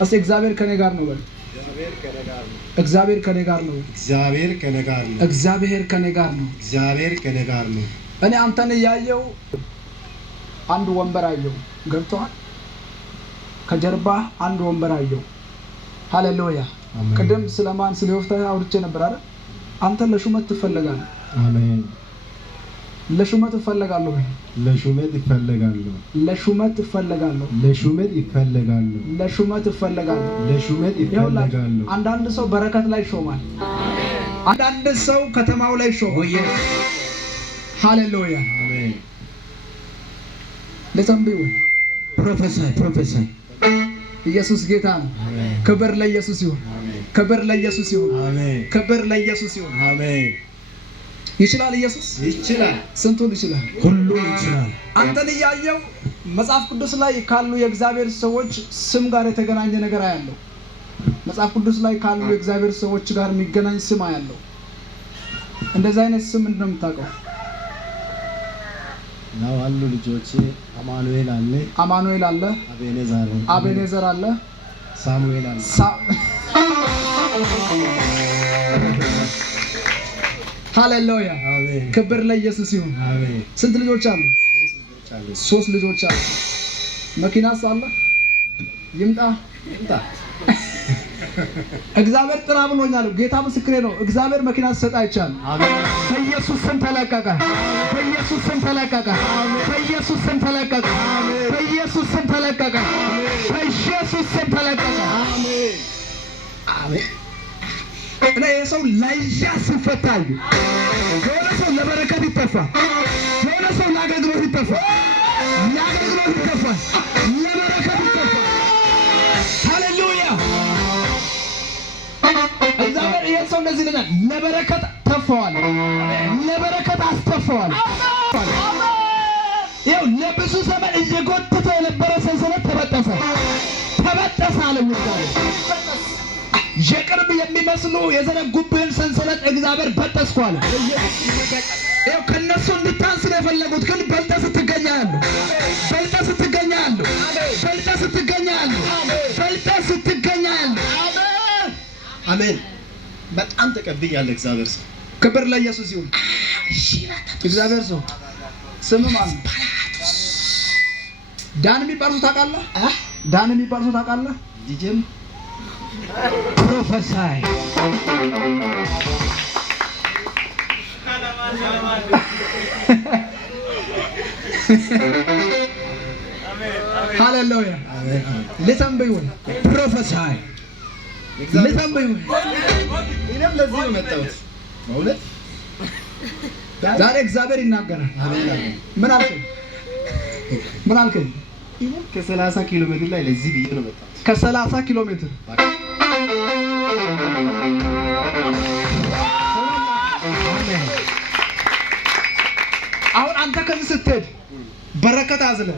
እስ እግዚአብሔር ከኔ ጋር ነው በል። እግዚአብሔር ከኔ ጋር ነው። እግዚአብሔር ከኔ ጋር ነው። እግዚአብሔር ከኔ ጋር ነው። እግዚአብሔር ከኔ ጋር ነው። እኔ አንተን ያየው አንድ ወንበር አየው። ገብቶሃል? ከጀርባ አንድ ወንበር አየው። ሃሌሉያ። ቅድም ስለማን ስለዮፍታሔ አውርቼ ነበር አይደል? አንተ ለሹመት ትፈልጋለህ። አሜን። ለሹመት እፈልጋለሁ። ለሹመት እፈልጋለሁ። ለሹመት እፈልጋለሁ። ለሹመት እፈልጋለሁ። ለሹመት እፈልጋለሁ። ለሹመት እፈልጋለሁ። አንዳንድ ሰው በረከት ላይ ሾማል። አንዳንድ ሰው ከተማው ላይ ሾማል። ሃሌሉያ። አሜን። ለተንብዩ ፕሮፌሰር ኢየሱስ ጌታ ነው። ክብር ለኢየሱስ ይሁን። ክብር ለኢየሱስ ይሁን። አሜን። ክብር ለኢየሱስ ይሁን። አሜን። ይችላል ኢየሱስ ይችላል። ስንቱን ይችላል? ሁሉን ይችላል። አንተን ያየው መጽሐፍ ቅዱስ ላይ ካሉ የእግዚአብሔር ሰዎች ስም ጋር የተገናኘ ነገር አያለው። መጽሐፍ ቅዱስ ላይ ካሉ የእግዚአብሔር ሰዎች ጋር የሚገናኝ ስም አያለው። እንደዚህ አይነት ስም ምንድነው የምታውቀው? ነው አሉ ልጆቼ አማኑኤል አለ፣ አማኑኤል አለ፣ አቤኔዘር አለ፣ ሳሙኤል አለ። ሃሌሉያ። ክብር ለኢየሱስ ይሁን። አሜን። ስንት ልጆች አሉ? 3 ልጆች አሉ። መኪናስ አለ? ይምጣ። እግዚአብሔር ጥራ ብሎኛል። ጌታ ምስክሬ ነው። እግዚአብሔር መኪና ሰጣ ይቻላል። አሜን። በኢየሱስ ስም ተለቀቀ። በኢየሱስ ስም ተለቀቀ። በኢየሱስ ስም ተለቀቀ። በኢየሱስ ስም ተለቀቀ። በኢየሱስ ስም ተለቀቀ። አሜን። አሜን። እኔ የሰው ላይያስ ይፈታል። የሆነ ሰው ለበረከት ይተፋ፣ የሆነ ሰው ለአገልግሎት ይተፋ፣ ለአገልግሎት ይተፋ፣ ለበረከት ይተፋ። ሃሌሉያ። እግዚአብሔር ይሄን ሰው እንደዚህ ይላል፣ ለበረከት ተፈዋል፣ ለበረከት አስተፈዋል። ይኸው ለብዙ ዘመን እየጎተተ የነበረ ሰንሰለት ተበጠሰ፣ ተበጠሰ አለ እግዚአብሔር። የቅርብ የሚመስሉ የዘነጉብህን ሰንሰለት እግዚአብሔር በጠስኩ አለ። ይኸው ከነሱ እንድታንስ ነው የፈለጉት፣ ግን በልጠህ ስትገኛለህ፣ በልጠህ ስትገኛለህ፣ በልጠህ ስትገኛለህ፣ በልጠህ ስትገኛለህ። አሜን። በጣም ተቀብያለሁ። እግዚአብሔር ሰው ክብር ለኢየሱስ ይሁን። እግዚአብሔር ሰው ስም ማን? ዳን የሚባል ሰው ታውቃለህ? ዳን የሚባል ሰው ታውቃለህ? ዲጄም ፕሮፌሰር ሃሌሉያ። ለተንበዩ ፕሮፌሰር ለተንበዩ እኔም ለዚህ ነው መጣሁት። በእውነት ዛሬ እግዚአብሔር ይናገራል። ምን አልከኝ? ምን አልከኝ? ከ30 ኪሎ ሜትር ላይ ለዚህ ብዬ ነው መጣሁት። ከ30 ኪሎ ሜትር አሁን አንተ ከዚህ ስትሄድ በረከት አዝለ፣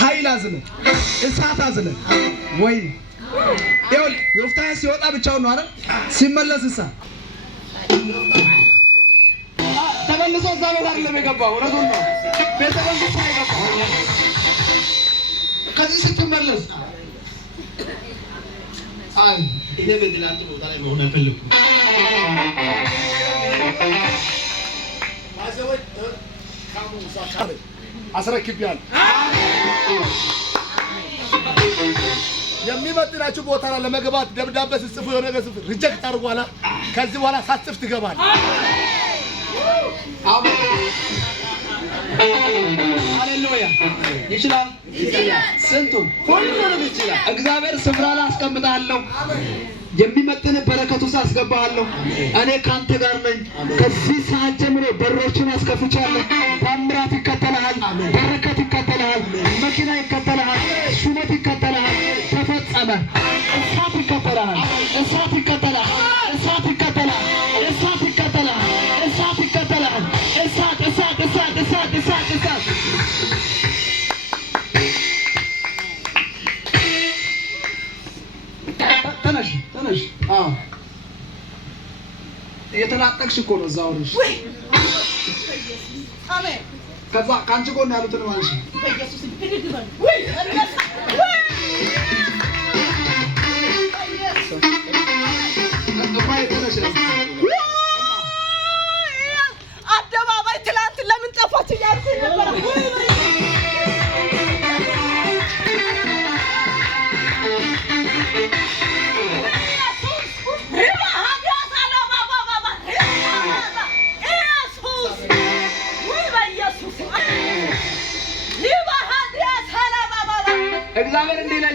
ኃይል አዝለ፣ እሳት አዝለ ወይ ይሁን። ዮፍታሔ ሲወጣ ብቻውን ነው አይደል? ሲመለስ እሳት ተመልሶ እዛ ቤት አይደለም የገባው። እውነቱን ነው። ቤተ መንግስት ነው የገባው። ከዚህ ስትመለስ አይ እኔ በድላንት ቦታ ላይ መሆን አልፈልግም። አስረክቢያለሁ። የሚመጥናችሁ ቦታ ላይ ለመግባት ደብዳቤ ስትጽፉ የሆነ ነገር ጽፉ፣ ሪጀክት አድርጉ። በኋላ ከዚህ በኋላ ሳትጽፍ ትገባለህ። ሃሌሉያ። ይችላል። ስንቱን ሁሉንም ይችላል። እግዚአብሔር ስፍራ ላይ አስቀምጣለሁ። የሚመጥን በረከቱ አስገባለሁ። እኔ ካንተ ጋር ነኝ። ከዚህ ሰዓት ጀምሮ በሮችን አስከፍቻለሁ። ታምራት ይከተልሃል፣ በረከት ይከተልሃል፣ መኪና ይከተልሃል፣ ሹመት ይከተልሃል። ተፈጸመ። እሳት ይከተልሃል፣ እሳት ይከተልሃል፣ እሳት ይከተልሃል፣ እሳት ይከተልሃል፣ እሳት ይከተልሃል። እሳት እሳት እሳት እሳት እሳት እሳት ተነሽ ተነሽ። እየተላጠቅሽ እኮ ነው እዛው ነሽ። አሜን። ከዛ ካንቺ ጎን ያሉትን ማለት ነው። በኢየሱስ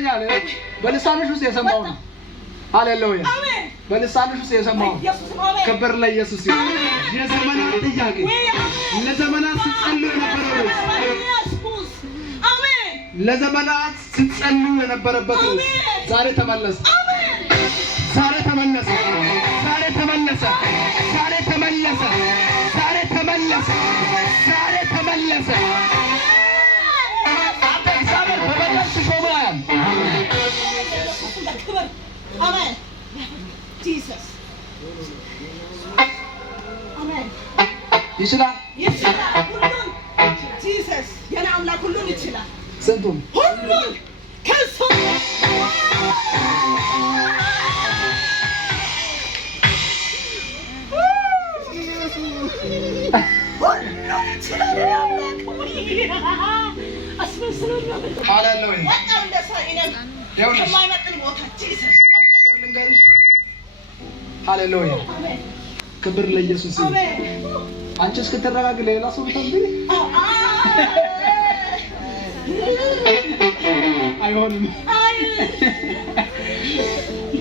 ይለኛል። በልሳንሽ ውስጥ የሰማው ነው። ሃሌሉያ። በልሳንሽ ውስጥ የሰማው ክብር ለኢየሱስ ይሁን። የዘመናት ጥያቄ ለዘመናት ስትጸልዩ የነበረው ለዘመናት ስትጸልዩ የነበረበት ዛሬ ተመለሰ። ዛሬ ተመለሰ። ዛሬ ተመለሰ። ዛሬ ተመለሰ። ዛሬ ተመለሰ። ዛሬ ተመለሰ። አንተ እግዚአብሔር በበደል ሲሾማል። አሜን ጂሰስ አሜን። ይችላል ሁሉን ጂሰስ የኔ አምላክ ሁሉን ይችላል። ስንቱን ሁሉን ከሱ ሃሌሉያ ክብር ለኢየሱስ ይሁን። አንቺ እስክትረጋጊ ሌላ ሰው ብታምጪ አይሆንም።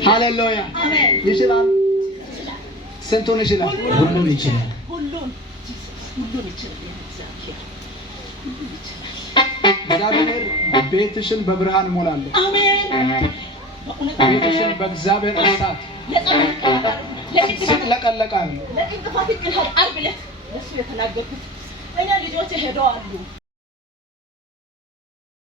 ሃሌሉያ ይችላል። ስንቱን ይችላል? ሁሉን ይችላል። ሁሉን ይችላል። እግዚአብሔር ቤትሽን በብርሃን እሞላለሁ። አሜን። ቤትሽን በእግዚአብሔር እሳት ለቀለቃለሁ። ለጥፋት ግን ዓርብ ዕለት እሱ የተናገርኩት እኔ ልጆቼ ሄደዋል